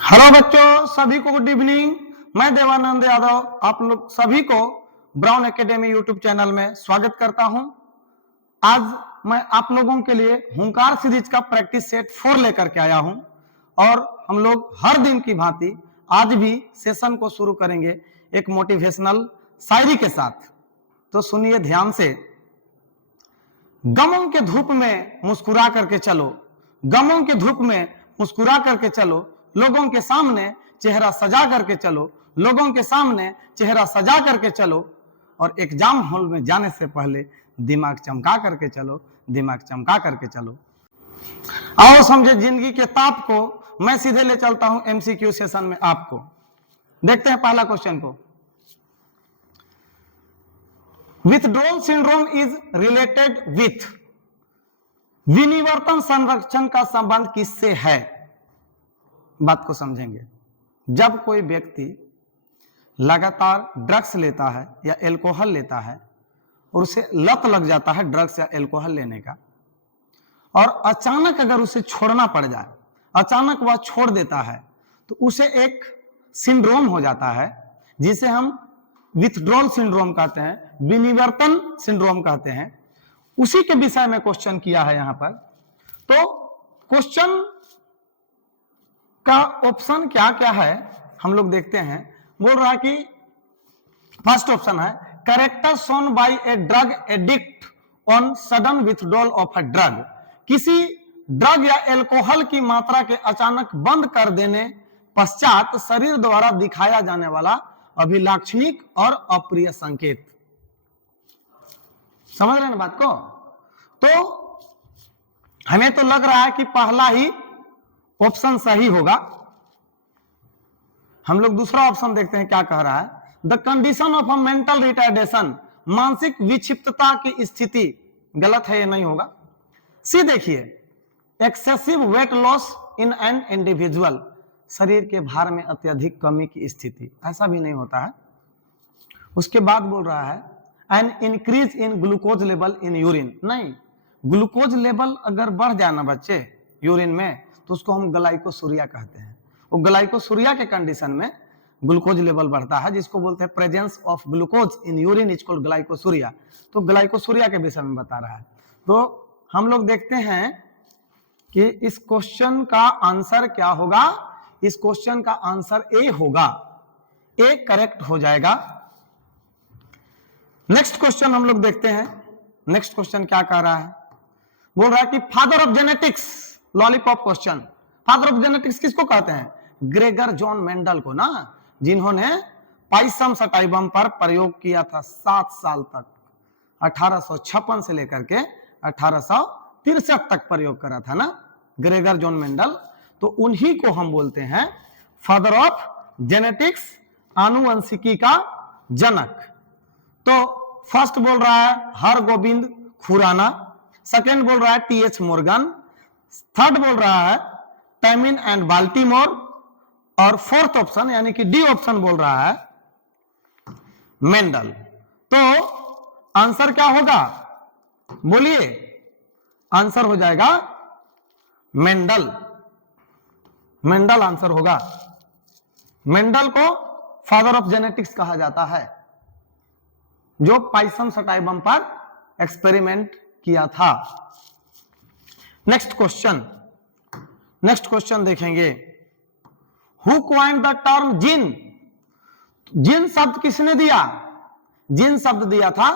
Hello बच्चों, सभी को गुड इवनिंग। मैं देवानंद यादव आप लोग सभी को ब्राउन एकेडमी यूट्यूब चैनल में स्वागत करता हूं। आज मैं आप लोगों के लिए हुंकार सीरीज का प्रैक्टिस सेट 4 लेकर के आया हूं और हम लोग हर दिन की भांति आज भी सेशन को शुरू करेंगे एक मोटिवेशनल शायरी के साथ। तो सुनिए ध्यान से। गमों के धूप में मुस्कुरा करके चलो, गमों के धूप में मुस्कुरा करके चलो, लोगों के सामने चेहरा सजा करके चलो, लोगों के सामने चेहरा सजा करके चलो, और एग्जाम हॉल में जाने से पहले दिमाग चमका करके चलो, दिमाग चमका करके चलो। आओ समझे जिंदगी के ताप को। मैं सीधे ले चलता हूं एमसीक्यू सेशन में आपको। देखते हैं पहला क्वेश्चन को। Withdrawal syndrome is related with. विनिवर्तन संरक्षण का संबंध किससे है? बात को समझेंगे। जब कोई व्यक्ति लगातार ड्रग्स लेता है या एल्कोहल लेता है और उसे लत लग जाता है ड्रग्स या एल्कोहल लेने का, और अचानक अगर उसे छोड़ना पड़ जाए, अचानक वह छोड़ देता है, तो उसे एक सिंड्रोम हो जाता है जिसे हम विथड्रॉल सिंड्रोम कहते हैं, विनिवर्तन सिंड्रोम कहते हैं। उसी के विषय में क्वेश्चन किया है यहां पर। तो क्वेश्चन का ऑप्शन क्या क्या है हम लोग देखते हैं। बोल रहा है कि फर्स्ट ऑप्शन है character shown by a drug addict on sudden withdrawal of a drug. किसी ड्रग या एल्कोहल की मात्रा के अचानक बंद कर देने पश्चात शरीर द्वारा दिखाया जाने वाला अभिलाक्षणिक और अप्रिय संकेत। समझ रहे हैं ना बात को? तो हमें तो लग रहा है कि पहला ही ऑप्शन सही होगा। हम लोग दूसरा ऑप्शन देखते हैं क्या कह रहा है। The condition of a mental retardation, मानसिक विक्षिप्तता की स्थिति। गलत है, ये नहीं होगा। सी देखिए, excessive weight loss in an individual, शरीर के भार में अत्यधिक कमी की स्थिति। ऐसा भी नहीं होता है। उसके बाद बोल रहा है an increase in glucose level in urine. नहीं, ग्लूकोज लेवल अगर बढ़ जाए ना बच्चे यूरिन में, तो उसको हम ग्लाइकोसूरिया कहते हैं। वो ग्लाइकोसूरिया के कंडीशन में ग्लूकोज लेवल बढ़ता है, जिसको बोलते हैं presence of glucose in urine is called glycosuria. तो ग्लाइकोसूरिया के विषय में बता रहा है। तो हम लोग देखते हैं कि इस क्वेश्चन का आंसर क्या होगा। इस क्वेश्चन का आंसर ए होगा। ए करेक्ट हो जाएगा। नेक्स्ट क्वेश्चन हम लोग देखते हैं। नेक्स्ट क्वेश्चन क्या कह रहा है? बोल रहा है कि father of genetics, lollipop question. Father of genetics किसको कहते हैं? ग्रेगर जॉन मेंडल को ना, जिन्होंने पाइसम सटाइबम पर प्रयोग किया था 7 साल तक, 1856 से लेकर के 1863 तक प्रयोग करा था ना ग्रेगर जॉन मेंडल। तो उन्हीं को हम बोलते हैं फादर ऑफ जेनेटिक्स, आनुवंशिकी का जनक। तो फर्स्ट बोल रहा है हर गोविंद खुराना, सेकेंड बोल रहा है टीएच मॉर्गन, थर्ड बोल रहा है टैमिन एंड बाल्टीमोर, और फोर्थ ऑप्शन यानी कि डी ऑप्शन बोल रहा है मेंडल। तो आंसर क्या होगा? बोलिए। आंसर हो जाएगा मेंडल। मेंडल आंसर होगा। मेंडल को फादर ऑफ जेनेटिक्स कहा जाता है, जो पाइसम सटाइबम पर एक्सपेरिमेंट किया था। नेक्स्ट क्वेश्चन, नेक्स्ट क्वेश्चन देखेंगे। हु कॉइन्ड द टर्म जिन? जिन शब्द किसने दिया? जिन शब्द दिया था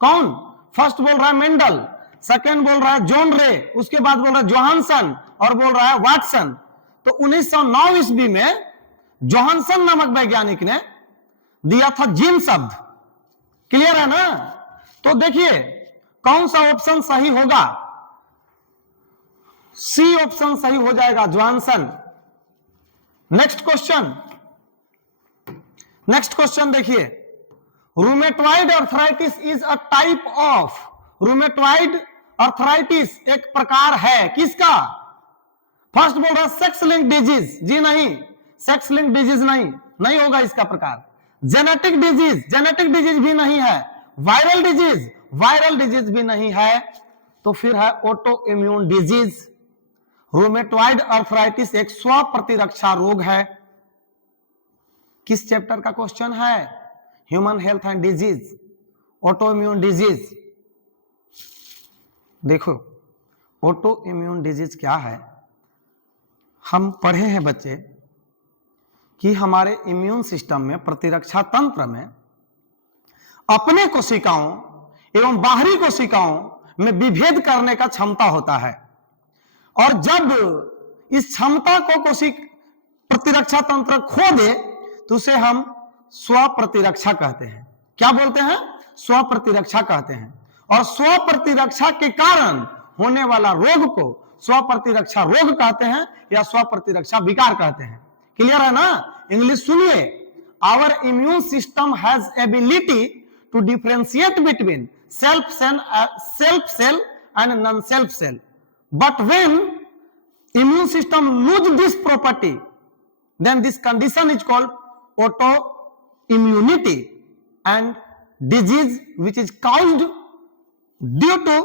कौन? फर्स्ट बोल रहा है मेंडल, सेकेंड बोल रहा है जॉन रे, उसके बाद बोल रहा है जोहानसन, और बोल रहा है वाटसन। तो 1909 ईस्वी में जोहानसन नामक वैज्ञानिक ने दिया था जिन शब्द। क्लियर है ना? तो देखिए कौन सा ऑप्शन सही होगा। सी ऑप्शन सही हो जाएगा, Johansson. Next question, next question देखिए। Rheumatoid arthritis is a type of. Rheumatoid arthritis एक प्रकार है किसका? फर्स्ट बोल रहा है सेक्स लिंक डिजीज। जी नहीं, सेक्स लिंक डिजीज नहीं, नहीं होगा इसका प्रकार। जेनेटिक डिजीज, जेनेटिक डिजीज भी नहीं है। वायरल डिजीज, वायरल डिजीज भी नहीं है। तो फिर है auto immune disease. Rheumatoid arthritis एक स्व प्रतिरक्षा रोग है। किस चैप्टर का क्वेश्चन है? Human health and disease, auto immune disease. देखो ऑटो इम्यून डिजीज क्या है, हम पढ़े हैं बच्चे कि हमारे इम्यून सिस्टम में, प्रतिरक्षा तंत्र में अपने कोशिकाओं एवं बाहरी कोशिकाओं में विभेद करने का क्षमता होता है, और जब इस क्षमता को प्रतिरक्षा तंत्र खो दे तो उसे हम स्व प्रतिरक्षा कहते हैं। क्या बोलते हैं? स्व प्रतिरक्षा कहते हैं। और स्व प्रतिरक्षा के कारण होने वाला रोग को स्व प्रतिरक्षा रोग कहते हैं या स्व प्रतिरक्षा विकार कहते हैं। क्लियर है ना? इंग्लिश सुनिए। Our immune system has ability to differentiate between self cell and non self cell, but when immune system lose this property, then this condition is called autoimmunity, and disease which is caused due to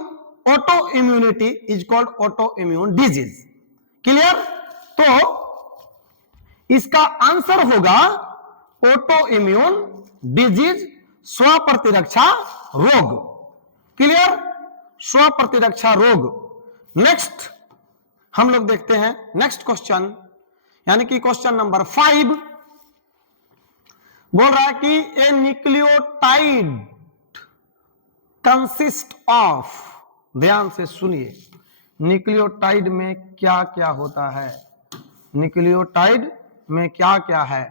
autoimmunity is called autoimmune disease. Clear? तो इसका answer होगा autoimmune disease, स्व प्रतिरक्षा रोग। Clear? स्व प्रतिरक्षा रोग। Next हम लोग देखते हैं नेक्स्ट क्वेश्चन, यानी कि क्वेश्चन नंबर 5 बोल रहा है कि ए न्यूक्लियोटाइड कंसिस्ट ऑफ, ध्यान से सुनिए, न्यूक्लियोटाइड में क्या क्या होता है, न्यूक्लियोटाइड में क्या क्या है।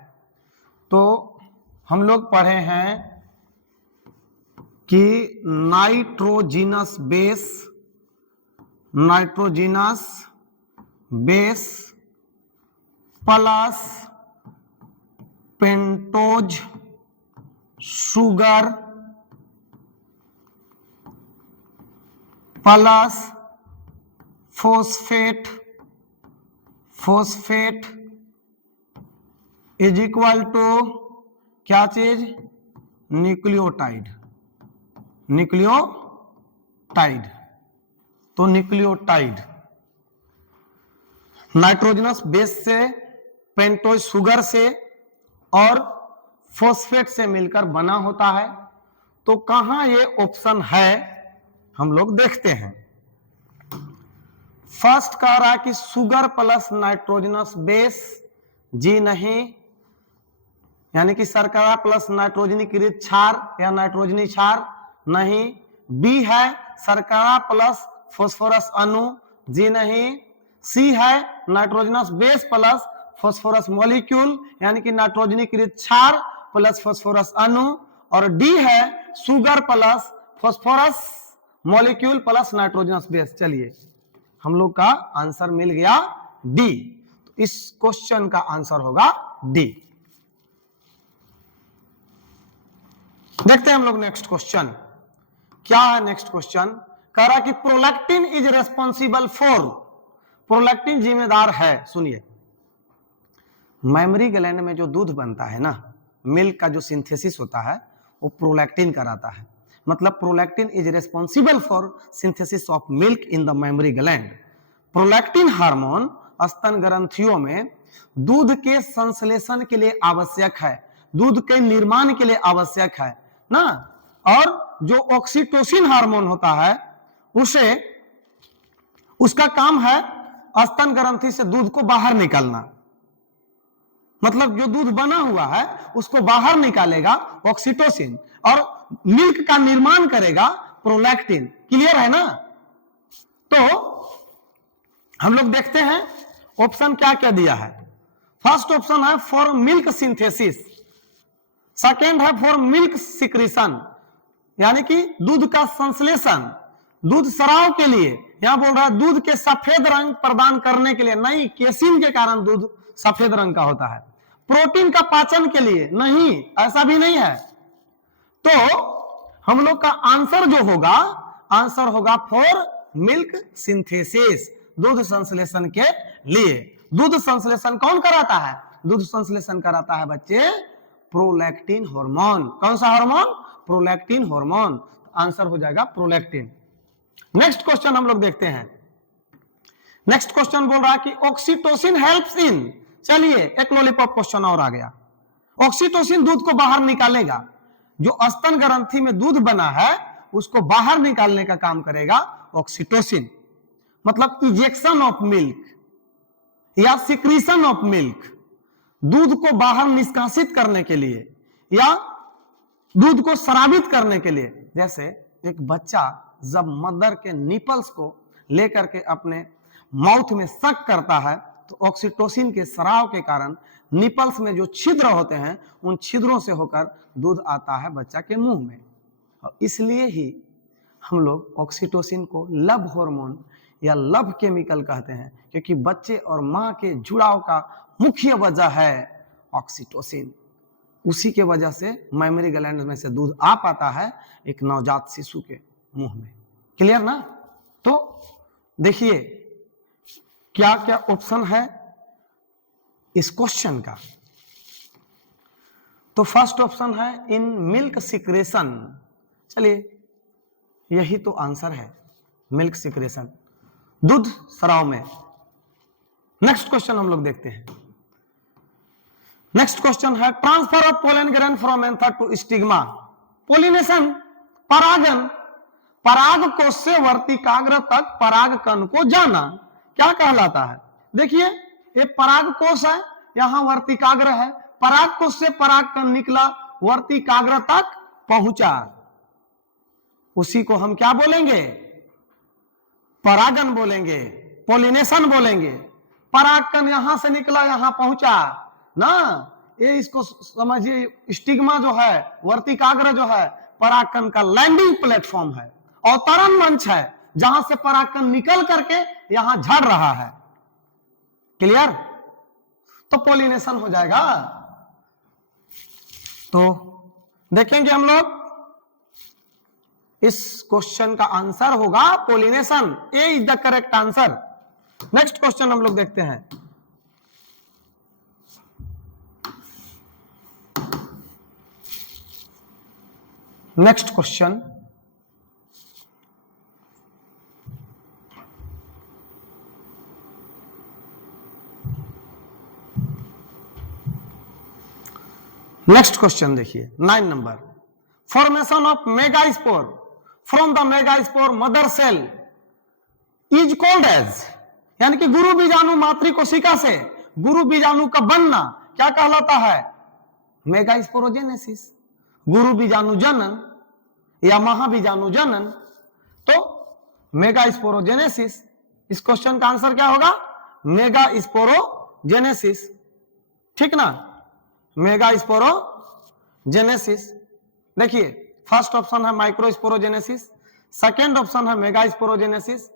तो हम लोग पढ़े हैं कि nitrogenous base plus pentose sugar plus phosphate is equal to क्या चीज? न्यूक्लियोटाइड। तो न्यूक्लियोटाइड नाइट्रोजनस बेस से, पेंटोज शुगर से और फोस्फेट से मिलकर बना होता है। तो कहां ये ऑप्शन है हम लोग देखते हैं। फर्स्ट कह रहा है कि शुगर प्लस नाइट्रोजनस बेस, जी नहीं, यानी कि शर्करा प्लस नाइट्रोजनीकृत क्षार या नाइट्रोजनी क्षार, नहीं। बी है शर्करा प्लस फास्फोरस अणु, जी नहीं। सी है nitrogenous base plus phosphorus molecule, यानी कि नाइट्रोजनीकृत क्षार प्लस फास्फोरस अणु, और डी है sugar plus phosphorus molecule plus nitrogenous base. चलिए हम लोग का आंसर मिल गया डी। तो इस क्वेश्चन का आंसर होगा डी। देखते हैं हम लोग नेक्स्ट क्वेश्चन क्या है। नेक्स्ट क्वेश्चन कह रहा कि prolactin is responsible for, prolactin जिम्मेदार है, सुनिए, मेमोरी ग्लैंड में जो दूध बनता है ना, मिल्क का जो सिंथेसिस होता है वो प्रोलैक्टिन कराता है। मतलब prolactin is responsible for synthesis of milk in the memory gland. Prolactin hormone स्तन ग्रंथियों में दूध के संश्लेषण के लिए आवश्यक है, दूध के निर्माण के लिए आवश्यक है ना। और जो ऑक्सीटोसिन हार्मोन होता है उसका काम है स्तन ग्रंथि से दूध को बाहर निकालना। मतलब जो दूध बना हुआ है उसको बाहर निकालेगा ऑक्सीटोसिन, और मिल्क का निर्माण करेगा प्रोलैक्टिन। क्लियर है ना? तो हम लोग देखते हैं ऑप्शन क्या क्या दिया है। फर्स्ट ऑप्शन है फॉर मिल्क सिंथेसिस, सेकेंड है फॉर मिल्क सिक्रीशन, यानी कि दूध का संश्लेषण, दूध स्राव के लिए। यहां बोल रहा है दूध के सफेद रंग प्रदान करने के लिए, नहीं, केसिन के कारण दूध सफेद रंग का होता है। प्रोटीन का पाचन के लिए, नहीं, ऐसा भी नहीं है। तो हम लोग का आंसर जो होगा, आंसर होगा फॉर मिल्क सिंथेसिस, दूध संश्लेषण के लिए। दूध संश्लेषण कौन कराता है? दूध संश्लेषण कराता है बच्चे प्रोलैक्टिन हार्मोन। कौन सा हार्मोन? Prolactin hormone. आंसर हो जाएगा प्रोलैक्टिन। नेक्स्ट क्वेश्चन हम लोग देखते हैं। नेक्स्ट क्वेश्चन बोल रहा है कि ऑक्सीटोसिन हेल्प्स इन, चलिए एक लॉलीपॉप क्वेश्चन और आ गया। ऑक्सीटोसिन दूध को बाहर निकालेगा, जो स्तन ग्रंथि में दूध बना है उसको बाहर निकालने का काम करेगा ऑक्सीटोसिन। मतलब इजेक्शन ऑफ मिल्क या सिक्रीशन ऑफ मिल्क, दूध को बाहर निष्कासित करने के लिए या दूध को स्रावित करने के लिए। जैसे एक बच्चा जब मदर के निपल्स को लेकर के अपने माउथ में सक करता है तो ऑक्सीटोसिन के स्राव के कारण निपल्स में जो छिद्र होते हैं उन छिद्रों से होकर दूध आता है बच्चा के मुंह में। और इसलिए ही हम लोग ऑक्सीटोसिन को लव हार्मोन या लव केमिकल कहते हैं, क्योंकि बच्चे और मां के जुड़ाव का मुख्य वजह है ऑक्सीटोसिन। उसी के वजह से मेमोरी ग्लैंड में से दूध आ पाता है एक नवजात शिशु के मुंह में। क्लियर ना? तो देखिए क्या क्या ऑप्शन है इस क्वेश्चन का। तो फर्स्ट ऑप्शन है इन मिल्क सिक्रेशन, चलिए यही तो आंसर है, मिल्क सिक्रेशन, दूध स्राव में। नेक्स्ट क्वेश्चन हम लोग देखते हैं। नेक्स्ट क्वेश्चन है transfer of pollen grain from anther to stigma. Pollination, परागन, पराग कोश से वर्तिकाग्र तक पराग कण को जाना क्या कहलाता है? देखिए ये पराग कोश है, यहां वर्तिकाग्र है, पराग कोश से पराग कण निकला, वर्तिकाग्र तक पहुंचा, उसी को हम क्या बोलेंगे? परागन बोलेंगे, पोलिनेशन बोलेंगे। पराग कण यहां से निकला यहां पहुंचा ना, ये इसको समझिए स्टिग्मा जो है, वर्तिकाग्र जो है, परागकण का लैंडिंग प्लेटफॉर्म है, अवतरण मंच है, जहां से परागकण निकल करके यहां झड़ रहा है। क्लियर? तो पोलिनेशन हो जाएगा। तो देखेंगे हम लोग इस क्वेश्चन का आंसर होगा pollination, A is the correct answer. Next question हम लोग देखते हैं। नेक्स्ट क्वेश्चन, नेक्स्ट क्वेश्चन देखिए 9 number. Formation of megaspore from the megaspore mother cell is called as, यानी कि गुरु बीजाणु मातृ कोशिका से गुरु बीजाणु का बनना क्या कहलाता है? मेगास्पोरोजेनेसिस, गुरु बीजाणु जनन या महाबीजाणु जनन। तो मेगास्पोरोजेनेसिस, इस क्वेश्चन का आंसर क्या होगा? मेगास्पोरोजेनेसिस, ठीक ना? मेगास्पोरोजेनेसिस। देखिए फर्स्ट ऑप्शन है माइक्रोस्पोरोजेनेसिस, सेकेंड ऑप्शन है मेगास्पोरोजेनेसिस,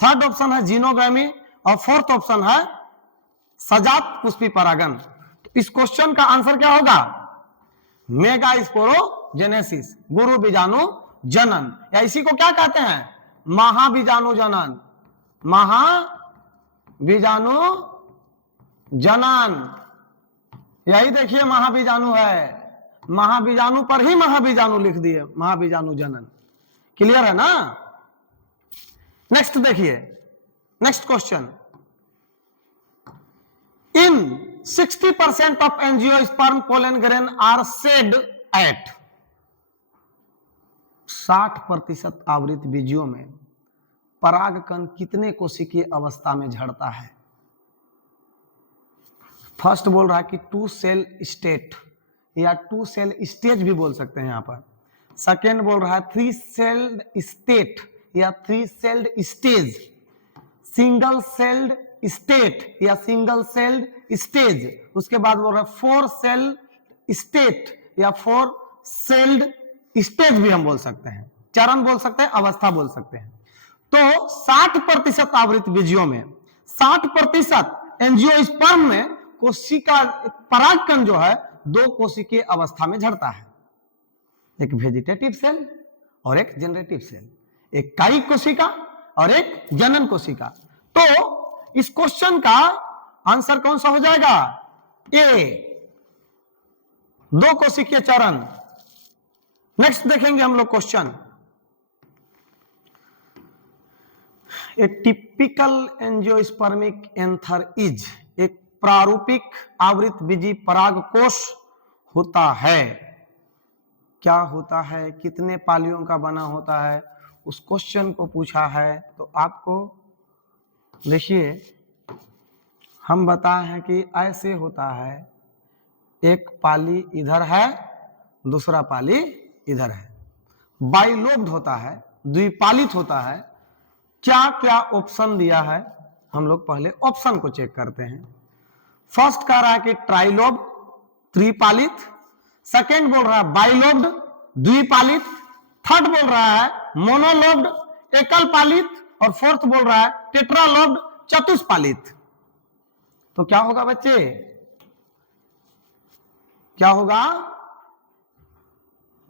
थर्ड ऑप्शन है जीनोगामी और फोर्थ ऑप्शन है सजात पुष्पी परागन। तो इस क्वेश्चन का आंसर क्या होगा? मेगास्पोरोजेनेसिस, गुरु बीजाणु जनन, या इसी को क्या कहते हैं? महाबीजाणु जनन, महाबीजाणु जनन। यही देखिए महाबीजाणु है, महाबीजाणु पर ही महाबीजाणु लिख दिए, महाबीजाणु जनन। क्लियर है ना? नेक्स्ट देखिए, next question. In 60% of angiosperm pollen grain are shed at, 60% आवृत बीजियों में परागकण कितने कोशिकीय अवस्था में झड़ता है? फर्स्ट बोल रहा है कि 2 सेल स्टेट या 2 सेल स्टेज भी बोल सकते हैं यहां पर। सेकेंड बोल रहा है 3 सेल्ड स्टेट या 3 sailed stage, single celled state या सिंगल सेल्ड स्टेज। उसके बाद बोल रहा है 4 सेल स्टेट या 4 सेल्ड स्टेज भी हम बोल सकते हैं, चरण बोल सकते हैं, अवस्था बोल सकते हैं। तो 60% आवृत बीजियों में 60% एंजियोस्पर्म में कोशिका परागकण जो है 2 कोशिकीय अवस्था में झड़ता है, एक वेजिटेटिव सेल और एक जनरेटिव सेल, एक कायिक कोशिका और एक जनन कोशिका। तो इस क्वेश्चन का आंसर कौन सा हो जाएगा? ए, 2 कोशिकीय चरण। नेक्स्ट देखेंगे हम लोग question. A typical angiospermic anther is, एक प्रारूपिक आवृतबीजी परागकोश होता है। क्या होता है, कितने पालियों का बना होता है, उस क्वेश्चन को पूछा है। तो आपको देखिए हम बताए हैं कि ऐसे होता है, एक पाली इधर है, दूसरा पाली इधर है, बाइलोब्ड होता है, द्विपालित होता है। क्या क्या ऑप्शन दिया है, हम लोग पहले ऑप्शन को चेक करते हैं। फर्स्ट कह रहा है कि ट्राइलोब त्रिपालित, सेकेंड बोल रहा है बाइलोब्ड द्विपालित, थर्ड बोल रहा है मोनोलोब्ड एकल पालित, और फोर्थ बोल रहा है टेट्रालोब्ड चतुष्पालित। तो क्या होगा बच्चे, क्या होगा,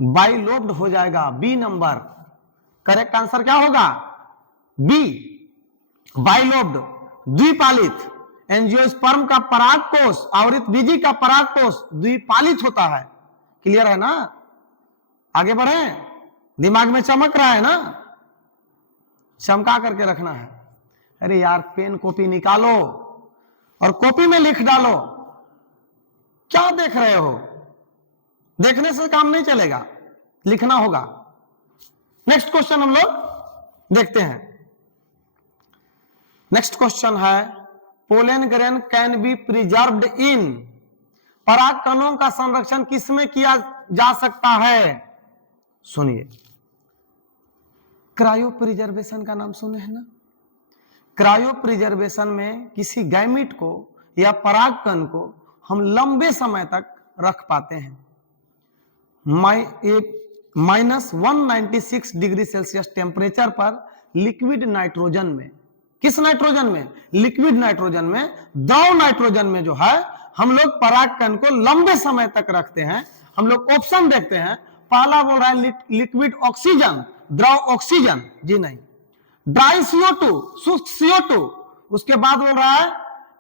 बाइलोब्ड हो जाएगा, बी नंबर। करेक्ट आंसर क्या होगा, बी, बाइलोब्ड द्विपालित। एंजियोस्पर्म का परागकोश, आवृतबीजी का परागकोश द्विपालित होता है। क्लियर है ना, आगे बढ़े, दिमाग में चमक रहा है ना, चमका करके रखना है। अरे यार पेन कॉपी निकालो और कॉपी में लिख डालो। क्या देख रहे हो, देखने से काम नहीं चलेगा, लिखना होगा। नेक्स्ट क्वेश्चन हम लोग देखते हैं। नेक्स्ट क्वेश्चन है, pollen grain can be preserved इन, परागकणों का संरक्षण किसमें किया जा सकता है। सुनिए, क्रायो प्रिजर्वेशन का नाम सुने हैं ना। क्रायो प्रिजर्वेशन में किसी गैमीट को या परागकण को हम लंबे समय तक रख पाते हैं। -196 डिग्री सेल्सियस टेम्परेचर पर लिक्विड नाइट्रोजन में, किस नाइट्रोजन में, लिक्विड नाइट्रोजन में, द्रव नाइट्रोजन में जो है हम लोग परागकण को लंबे समय तक रखते हैं। हम लोग ऑप्शन देखते हैं, पहला बोल रहा है लिक्विड ऑक्सीजन, द्रव ऑक्सीजन, जी नहीं, ड्राई CO2 शुष्क CO2, उसके बाद बोल रहा है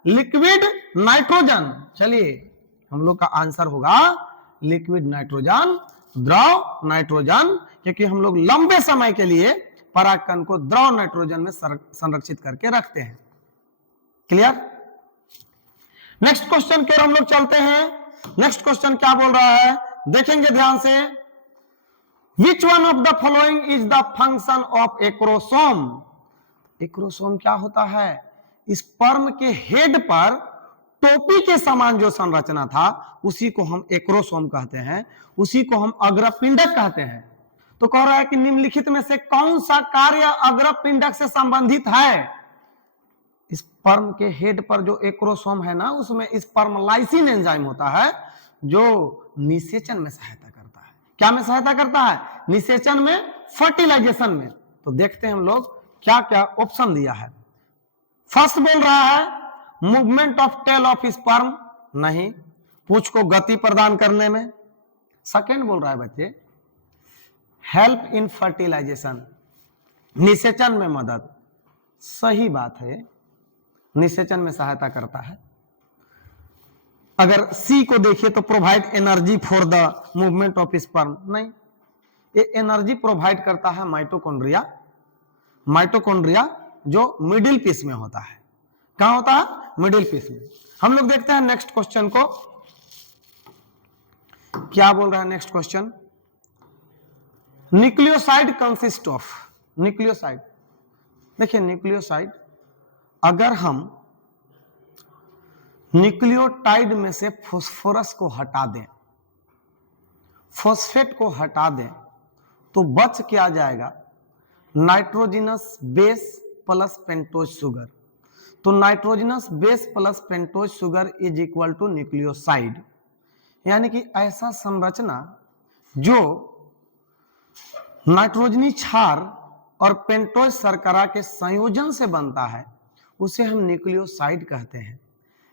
लिक्विड नाइट्रोजन। चलिए हम लोग का आंसर होगा लिक्विड नाइट्रोजन, द्रव नाइट्रोजन, क्योंकि हम लोग लंबे समय के लिए परागकण को द्रव नाइट्रोजन में संरक्षित करके रखते हैं। क्लियर। नेक्स्ट क्वेश्चन की ओर हम लोग चलते हैं। नेक्स्ट क्वेश्चन क्या बोल रहा है, देखेंगे ध्यान से। Which one of the following is the function of acrosome. Acrosome क्या होता है, स्पर्म के हेड पर टोपी के समान जो संरचना था उसी को हम एक्रोसोम कहते हैं, उसी को हम अग्रपिंडक कहते हैं। तो कह रहा है कि निम्नलिखित में से कौन सा कार्य अग्रपिंडक से संबंधित है। स्पर्म के हेड पर जो एक्रोसोम है ना, उसमें स्पर्मलाइसिन एंजाइम होता है जो निषेचन में सहायता करता है। क्या में सहायता करता है, निषेचन में, फर्टिलाइजेशन में। तो देखते हैं हम लोग क्या क्या ऑप्शन दिया है। फर्स्ट बोल रहा है movement of tail of sperm, नहीं, पूंछ को गति प्रदान करने में। सेकेंड बोल रहा है बच्चे हेल्प इन फर्टिलाइजेशन, निषेचन में मदद। सही बात है, निषेचन में सहायता करता है। अगर सी को देखिए तो provide energy for the movement of sperm, नहीं, ये एनर्जी प्रोवाइड करता है माइटोकॉन्ड्रिया। माइटोकॉन्ड्रिया जो मिडिल पीस में होता है। कहां होता है, मिडिल पीस में। हम लोग देखते हैं नेक्स्ट क्वेश्चन को, क्या बोल रहा है next question. Nucleoside consist of, nucleoside, देखिए न्यूक्लियोसाइड, अगर हम न्यूक्लियोटाइड में से फास्फोरस को हटा दें, फॉस्फेट को हटा दें, तो बच क्या जाएगा, nitrogenous base plus pentose sugar. तो nitrogenous base plus pentose sugar is equal to nucleoside. यानी कि ऐसा संरचना जो नाइट्रोजनी क्षार और पेंटोज शर्करा के संयोजन से बनता है उसे हम न्यूक्लियोसाइड कहते हैं।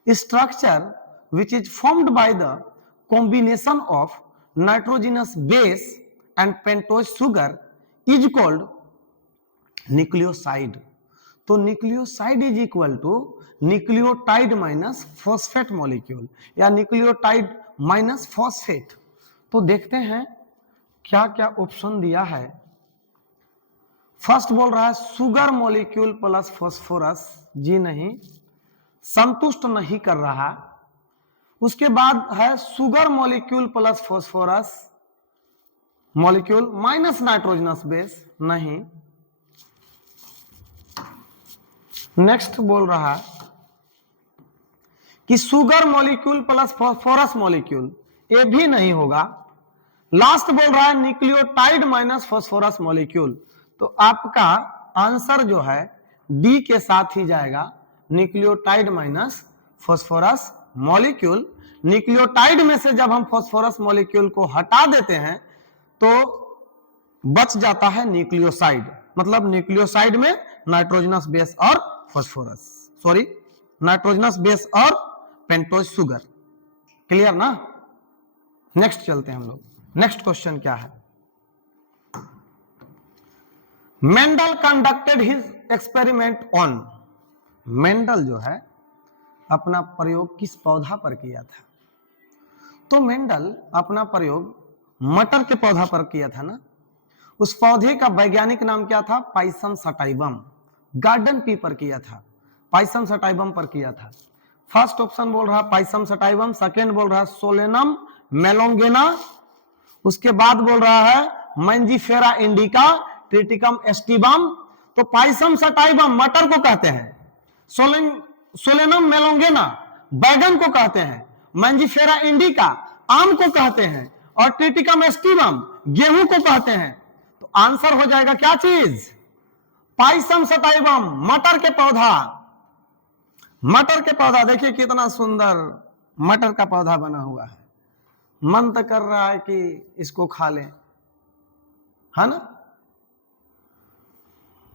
Structure which is formed by the combination of nitrogenous base and pentose sugar is called nucleoside. तो nucleoside is equal to nucleotide minus phosphate molecule या न्यूक्लियोटाइड माइनस फॉस्फेट। तो देखते हैं क्या क्या ऑप्शन दिया है। फर्स्ट बोल रहा है सुगर मॉलिक्यूल प्लस फास्फोरस, जी नहीं, संतुष्ट नहीं कर रहा। उसके बाद है sugar molecule plus phosphorus molecule minus nitrogenous base, नहीं। नेक्स्ट बोल रहा है कि sugar molecule plus phosphorus molecule, ये भी नहीं होगा। लास्ट बोल रहा है न्यूक्लियोटाइड माइनस फास्फोरस मॉलिक्यूल, तो आपका आंसर जो है डी के साथ ही जाएगा, nucleotide minus phosphorus molecule. Nucleotide में से जब हम फास्फोरस मॉलिक्यूल को हटा देते हैं तो बच जाता है न्यूक्लियोसाइड, मतलब न्यूक्लियोसाइड में नाइट्रोजनस बेस और फास्फोरस, सॉरी नाइट्रोजनस बेस और पेंटोज शुगर। क्लियर ना? नेक्स्ट चलते हैं हम लोग। नेक्स्ट क्वेश्चन क्या है? Mendel conducted his experiment on, Mendel जो है अपना प्रयोग किस पौधा पर किया था? तो मेंडल अपना प्रयोग मटर के पौधा पर किया था ना। उस पौधे का वैज्ञानिक नाम क्या था? Pisum sativum. गार्डन पी पर किया था, पाइसम सटाइवम पर किया था। फर्स्ट ऑप्शन बोल रहा पाइसम सटाइवम, सेकेंड बोल रहा सोलेनम मेलोंगेना, उसके बाद बोल रहा है मैंजीफेरा इंडिका, ट्रिटिकम एस्टिबम। तो पाइसम सटाइवम मटर को कहते हैं, सोलेनम मेलोंगेना बैगन को कहते हैं, मैंजीफेरा इंडिका आम को कहते हैं, और ट्रिटिकम एस्टिबम गेहूं को कहते हैं। तो आंसर हो जाएगा क्या चीज? पाइसम सटाइवम, मटर के पौधा। मटर के पौधा देखिए कितना सुंदर मटर का पौधा बना हुआ है, मन तो कर रहा है कि इसको खा लें, है ना।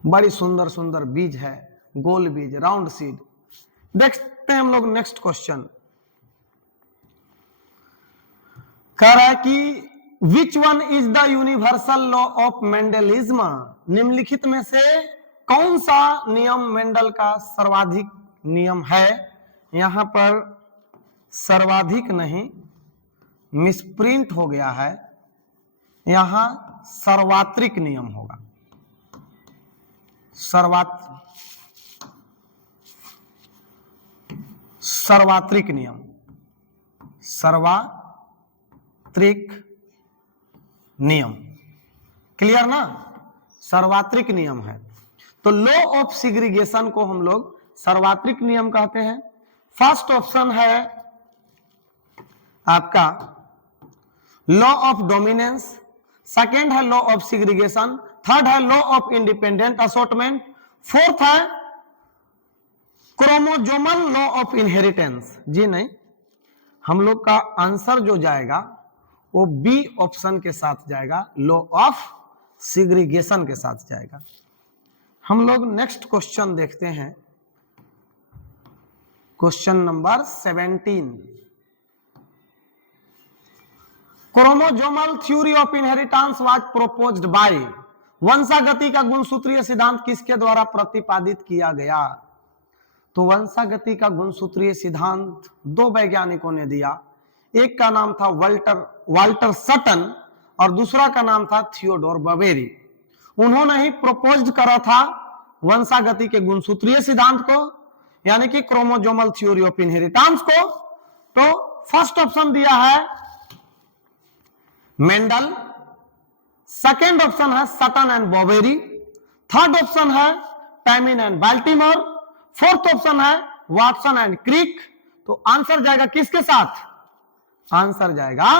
बड़ी सुंदर सुंदर बीज है, गोल बीज, राउंड सीड। देखते हैं हम लोग नेक्स्ट क्वेश्चन। कह रहा है कि विच one is the universal law of Mendelism, निम्नलिखित में से कौन सा नियम मेंडल का सर्वाधिक नियम है? यहां पर सर्वाधिक नहीं, मिसप्रिंट हो गया है, यहां सर्वात्रिक नियम होगा। सर्वात्रिक नियम, सर्वात्रिक नियम। क्लियर ना? सर्वात्रिक नियम है। तो लॉ ऑफ सिग्रीगेशन को हम लोग सर्वात्रिक नियम कहते हैं। फर्स्ट ऑप्शन है आपका लॉ ऑफ डोमिनेंस, सेकेंड है लॉ ऑफ सिग्रीगेशन, थर्ड है law of independent assortment, fourth है क्रोमोजोमल लॉ ऑफ इनहेरिटेंस। जी नहीं, हम लोग का आंसर जो जाएगा वो बी ऑप्शन के साथ जाएगा, लॉ ऑफ सिग्रीगेशन के साथ जाएगा। हम लोग नेक्स्ट क्वेश्चन देखते हैं, question number 17। Chromosomal theory of inheritance was proposed by, वंशागति का गुणसूत्रीय सिद्धांत किसके द्वारा प्रतिपादित किया गया? तो वंशागति का गुणसूत्रीय सिद्धांत दो वैज्ञानिकों ने दिया, एक का नाम था वाल्टर सटन और दूसरा का नाम था थियोडोर बवेरी। उन्होंने ही प्रपोज्ड करा था वंशागति के गुणसूत्रीय सिद्धांत को, यानी कि क्रोमोजोमल थ्योरी ऑफ इनहेरिटेंस को। तो फर्स्ट ऑप्शन दिया है मेंडल, सेकेंड ऑप्शन है सटन एंड बॉवेरी, थर्ड ऑप्शन है पैमिन एंड बाल्टीमोर, फोर्थ ऑप्शन है वाटसन एंड क्रिक। तो आंसर जाएगा किसके साथ? आंसर जाएगा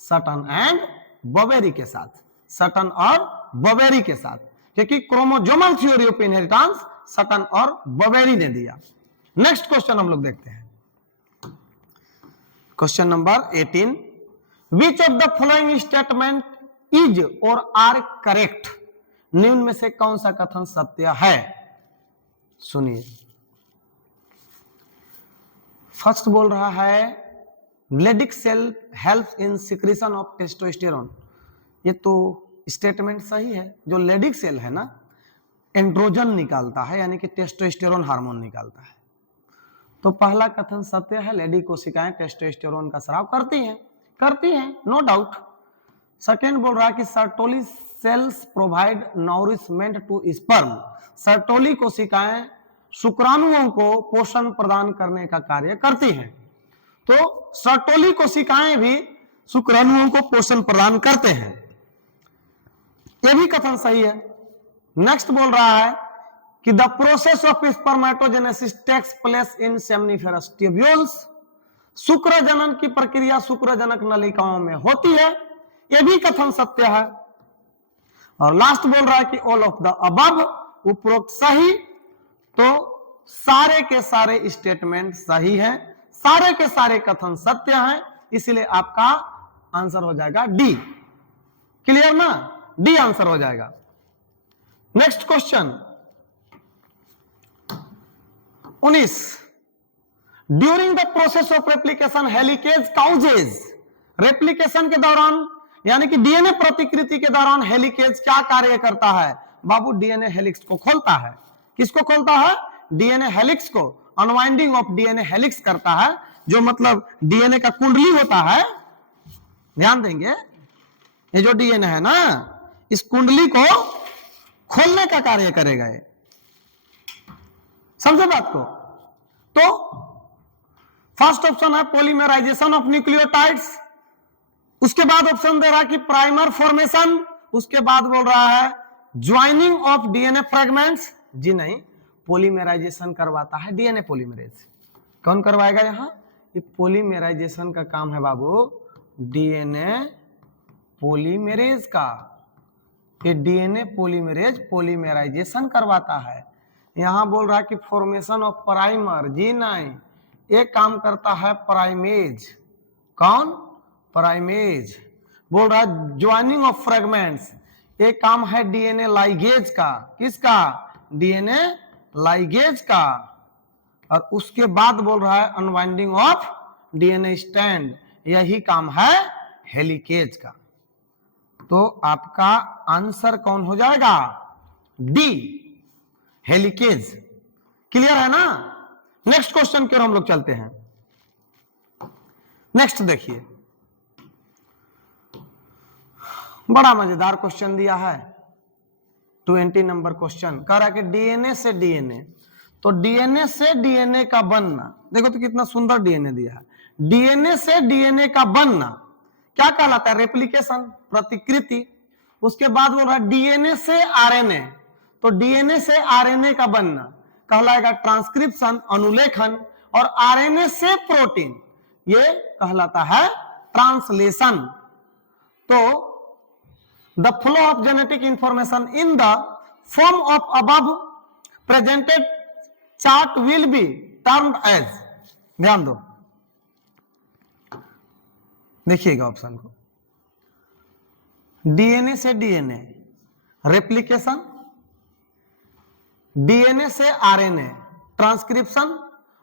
सटन एंड बॉवेरी के साथ, सटन और बॉवेरी के साथ, क्योंकि chromosomal theory of inheritance Sutton और बॉवेरी ने दिया। नेक्स्ट क्वेश्चन हम लोग देखते हैं, question number 18। Which of the following statement is और आर करेक्ट, निम्न में से कौन सा कथन सत्य है? सुनिए, फर्स्ट बोल रहा है Leydig cell help in secretion of testosterone. ये तो स्टेटमेंट सही है। जो लेडिक सेल है ना, एंड्रोजन निकालता है, यानी कि टेस्टोस्टेरोन हार्मोन निकालता है। तो पहला कथन सत्य है, लेडी कोशिकाएं टेस्टोस्टेरोन का स्राव करती हैं, नो डाउट। सेकेंड बोल रहा है कि Sertoli cells provide nourishment to sperm. Sertoli कोशिकाएं शुक्राणुओं को पोषण प्रदान करने का कार्य करती हैं। तो सर्टोली कोशिकाएं भी शुक्राणुओं को पोषण प्रदान करते हैं, यह भी कथन सही है। नेक्स्ट बोल रहा है कि the process of spermatogenesis takes place in seminiferous tubules. शुक्र जनन की प्रक्रिया शुक्रजनक नलिकाओं में होती है, यह भी कथन सत्य है। और लास्ट बोल रहा है कि ऑल ऑफ द अबव, उपरोक्त सही। तो सारे के सारे स्टेटमेंट सही है, सारे के सारे कथन सत्य हैं, इसलिए आपका आंसर हो जाएगा डी। क्लियर ना, डी आंसर हो जाएगा। Next question 19, during the process of replication helicase causes. Replication के दौरान यानी कि डीएनए प्रतिकृति के दौरान हेलिकेज क्या कार्य करता है? बाबू डीएनए हेलिक्स को खोलता है। किसको खोलता है? डीएनए हेलिक्स को। अनवाइंडिंग ऑफ डीएनए हेलिक्स करता है, जो मतलब डीएनए का कुंडली होता है, ध्यान देंगे, ये जो डीएनए है ना, इस कुंडली को खोलने का कार्य करेगा ये। समझे बात को? तो फर्स्ट ऑप्शन है पॉलीमराइजेशन ऑफ न्यूक्लियोटाइड्स, उसके बाद ऑप्शन दे रहा है कि प्राइमर फॉर्मेशन, उसके बाद बोल रहा है ज्वाइनिंग ऑफ डीएनए फ्रेगमेंट्स। जी नहीं, पॉलीमराइजेशन करवाता है डीएनए पॉलीमरेज। कौन करवाएगा यहां? ये पॉलीमराइजेशन का काम है बाबू डीएनए पॉलीमरेज का। ये डीएनए पॉलीमरेज पॉलीमराइजेशन करवाता है। यहां बोल रहा है कि फॉर्मेशन ऑफ प्राइमर। जी नहीं, एक काम करता है प्राइमेज। कौन? प्राइमेज। बोल रहा है ज्वाइनिंग ऑफ फ्रेगमेंट्स, एक काम है डीएनए लाइगेज का। किसका? डीएनए लाइगेज का। और उसके बाद बोल रहा है अनवाइंडिंग ऑफ डीएनए स्ट्रैंड, यही काम है हेलिकेज का। तो आपका आंसर कौन हो जाएगा? D, helicase. क्लियर है ना? नेक्स्ट क्वेश्चन की ओर हम लोग चलते हैं। नेक्स्ट देखिए, बड़ा मजेदार क्वेश्चन दिया है, 20 नंबर क्वेश्चन। कह रहा है कि डीएनए से डीएनए, तो डीएनए से डीएनए का बनना, देखो तो कितना सुंदर डीएनए दिया है। डीएनए से डीएनए का बनना क्या कहलाता है? रेप्लिकेशन, प्रतिकृति। उसके बाद बोल रहा है डीएनए से आरएनए, तो डीएनए से आरएनए का बनना कहलाएगा ट्रांसक्रिप्शन, अनुलेखन। और आरएनए से प्रोटीन, ये कहलाता है ट्रांसलेशन। तो the flow of genetic information in the form of above presented chart will be termed as. ध्यान दो, देखिएगा ऑप्शन को। डीएनए से डीएनए रेप्लिकेशन, डीएनए से आरएनए ट्रांसक्रिप्शन,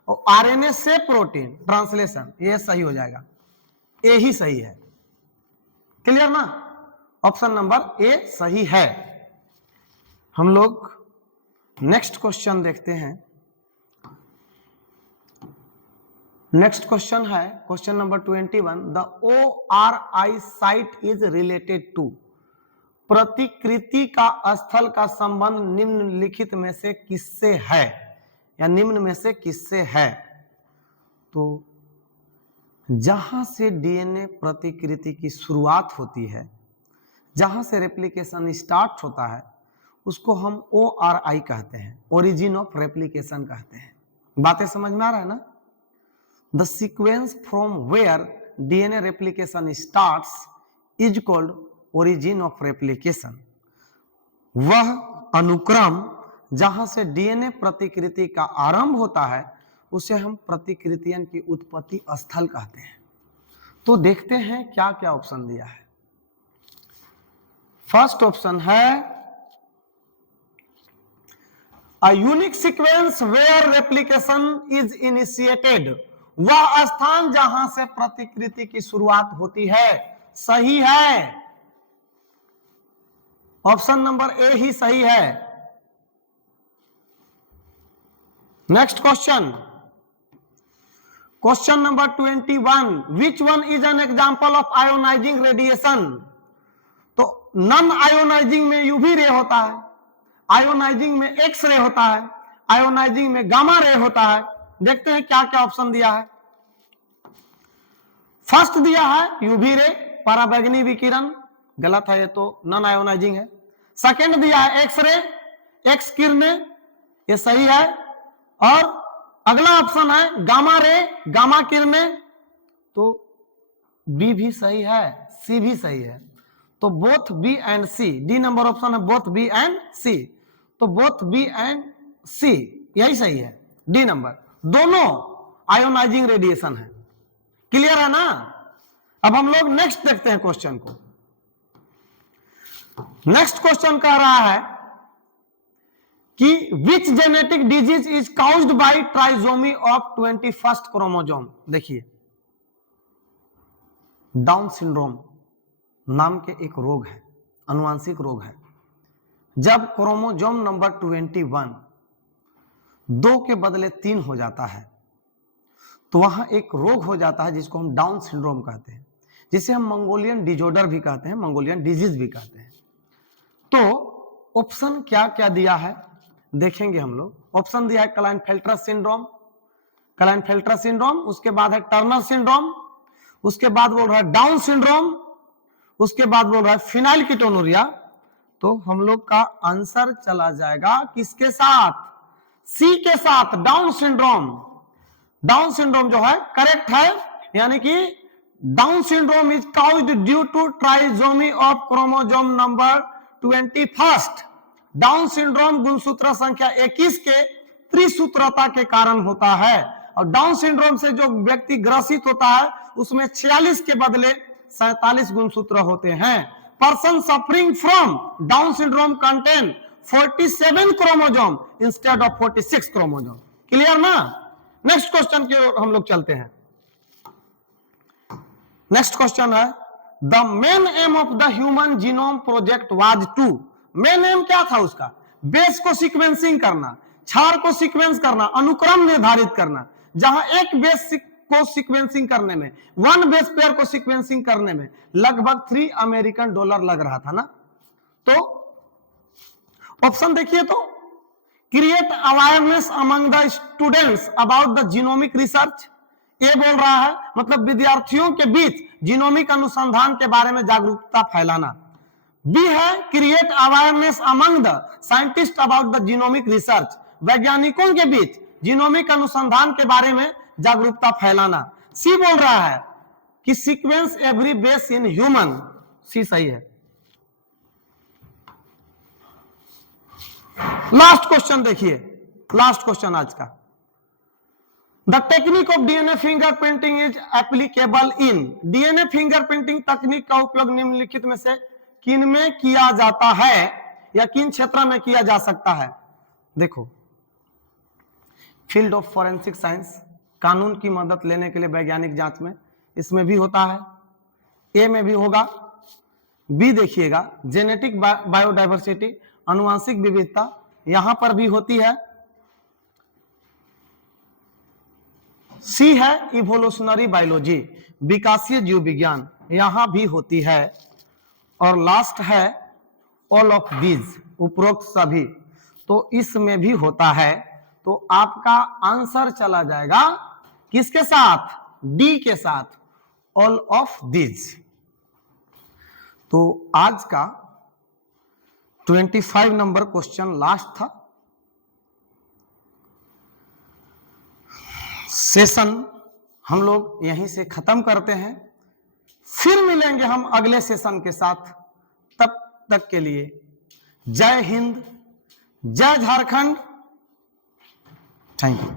और आरएनए से प्रोटीन ट्रांसलेशन, ये सही हो जाएगा, ए ही सही है। क्लियर ना? ऑप्शन नंबर ए सही है। हम लोग नेक्स्ट क्वेश्चन देखते हैं। नेक्स्ट क्वेश्चन है question number 21, the ORI site is related to. प्रतिकृति का स्थल का संबंध निम्नलिखित में से किससे है, या निम्न में से किससे है? तो जहां से डीएनए प्रतिकृति की शुरुआत होती है, जहां से रेप्लिकेशन स्टार्ट होता है, उसको हम ORI कहते हैं, ओरिजिन ऑफ रेप्लिकेशन कहते हैं। बातें समझ में आ रहा है ना? The sequence from where DNA replication starts is called origin of replication. वह अनुक्रम जहां से डीएनए प्रतिकृति का आरंभ होता है, उसे हम प्रतिकृतियन की उत्पत्ति स्थल कहते हैं। तो देखते हैं क्या क्या ऑप्शन दिया है। फर्स्ट ऑप्शन है a unique sequence where replication is initiated. वह स्थान जहां से प्रतिकृति की शुरुआत होती है, सही है। ऑप्शन नंबर ए ही सही है। Next question, question number 21, which one is an example of ionizing radiation. तो नॉन आयोनाइजिंग में यूवी रे होता है, आयोनाइजिंग में एक्स रे होता है, आयोनाइजिंग में गामा रे होता है। देखते हैं क्या क्या ऑप्शन दिया है। फर्स्ट दिया है यूवी रे, पराबैंगनी विकिरण, गलत है, ये तो नॉन आयोनाइजिंग है। सेकंड दिया है एक्स रे, एक्स किरणें, ये सही है। और अगला ऑप्शन है गामा रे, गामा किरणें, तो बी भी सही है, सी भी सही है। तो both B and C, D number option है बोथ बी एंड सी, तो बोथ बी एंड सी यही सही है, डी नंबर, दोनों आयोनाइजिंग रेडिएशन है। क्लियर है ना। अब हम लोग नेक्स्ट देखते हैं क्वेश्चन को। नेक्स्ट क्वेश्चन कह रहा है कि which genetic disease is caused by trisomy of 21st chromosome. देखिए, डाउन सिंड्रोम नाम के एक रोग है, अनुवांशिक रोग है। जब क्रोमोसोम नंबर 21 2 के बदले 3 हो जाता है तो वहां एक रोग हो जाता है जिसको हम डाउन सिंड्रोम कहते हैं, जिसे हम मंगोलियन डिजॉर्डर भी कहते हैं, मंगोलियन डिजीज भी कहते हैं। तो ऑप्शन क्या क्या दिया है देखेंगे हम लोग। ऑप्शन दिया है क्लाइनफेल्टर सिंड्रोम, क्लाइनफेल्टर सिंड्रोम, उसके बाद है टर्नर सिंड्रोम, उसके बाद बोल रहा है डाउन सिंड्रोम, उसके बाद बोल रहा है फिनाइलकीटोनुरिया। तो हम लोग का आंसर चला जाएगा किसके साथ, सी के साथ, डाउन सिंड्रोम। डाउन सिंड्रोम जो है करेक्ट है, यानी कि Down syndrome is caused due to trisomy of chromosome number 21। Down syndrome गुणसूत्र संख्या 21 के त्रिसूत्रता के कारण होता है। और डाउन सिंड्रोम से जो व्यक्ति ग्रसित होता है उसमें 46 के बदले 47 गुणसूत्र होते हैं। Person suffering from Down syndrome contain 47 chromosome instead of 46 chromosome. Clear ना। नेक्स्ट क्वेश्चन की ओर हम लोग चलते हैं। नेक्स्ट क्वेश्चन है the main aim of the human genome project was to. Main aim क्या था उसका, बेस को सीक्वेंसिंग करना, क्षार को सीक्वेंस करना, अनुक्रम निर्धारित करना। जहां एक बेस को सीक्वेंसिंग करने में, वन बेस पेयर को सीक्वेंसिंग करने में लगभग $3 अमेरिकन लग रहा था ना। तो ऑप्शन देखिए, तो create awareness among the students about the genomic research, ये बोल रहा है मतलब विद्यार्थियों के बीच जीनोमिक अनुसंधान के बारे में जागरूकता फैलाना। बी है create awareness among the scientist about the genomic research, वैज्ञानिकों के बीच जीनोमिक अनुसंधान के बारे में जागरूकता फैलाना। सी बोल रहा है कि sequence every base in human, C सही है। लास्ट क्वेश्चन देखिए, लास्ट क्वेश्चन आज का। The technique of DNA fingerprinting is applicable in. DNA fingerprinting तकनीक का उपयोग निम्नलिखित में से किन में किया जाता है या किन क्षेत्र में किया जा सकता है। देखो, फील्ड ऑफ फॉरेंसिक साइंस, कानून की मदद लेने के लिए वैज्ञानिक जांच में, इसमें भी होता है। ए में भी होगा। बी देखिएगा जेनेटिक बायोडाइवर्सिटी, अनुवांशिक विविधता, यहां पर भी होती है। सी है इवोल्यूशनरी बायोलॉजी, विकासीय जीव विज्ञान, यहां भी होती है। और लास्ट है ऑल ऑफ दीज, उपरोक्त सभी, तो इसमें भी होता है। तो आपका आंसर चला जाएगा किसके साथ, डी के साथ, ऑल ऑफ दीज। तो आज का 25 नंबर क्वेश्चन लास्ट था। सेशन हम लोग यहीं से खत्म करते हैं, फिर मिलेंगे हम अगले सेशन के साथ। तब तक के लिए जय हिंद, जय झारखंड, थैंक यू।